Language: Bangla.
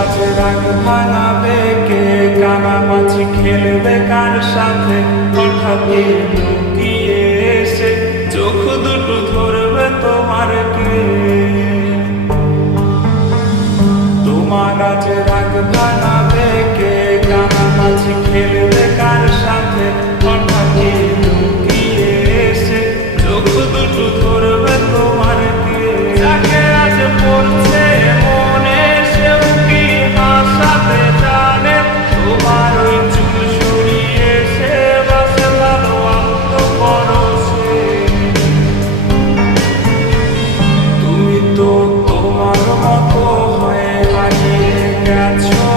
আজ রাগ ভাঙাবে কে, কানামাছি খেলবে কার সাথে, হঠাৎ লুকিয়ে এসে চোখ দুটো ধরবে তোমার কে। তোমার আজ রাগ ভাঙাবে কে, কানামাছি খেলবে কার সাথে, হঠাৎ লুকিয়ে এসে চোখ দুটো ধরবে তোমার কে। যাকে আজ পড়ছে মনে সেও কি হাসাতে জানে, তোমার ওই চুল সরিয়ে সে বাসে ভালো আত্ম পরশে। তুমি তো তোমার মতো হয়ে হারিয়ে গেছো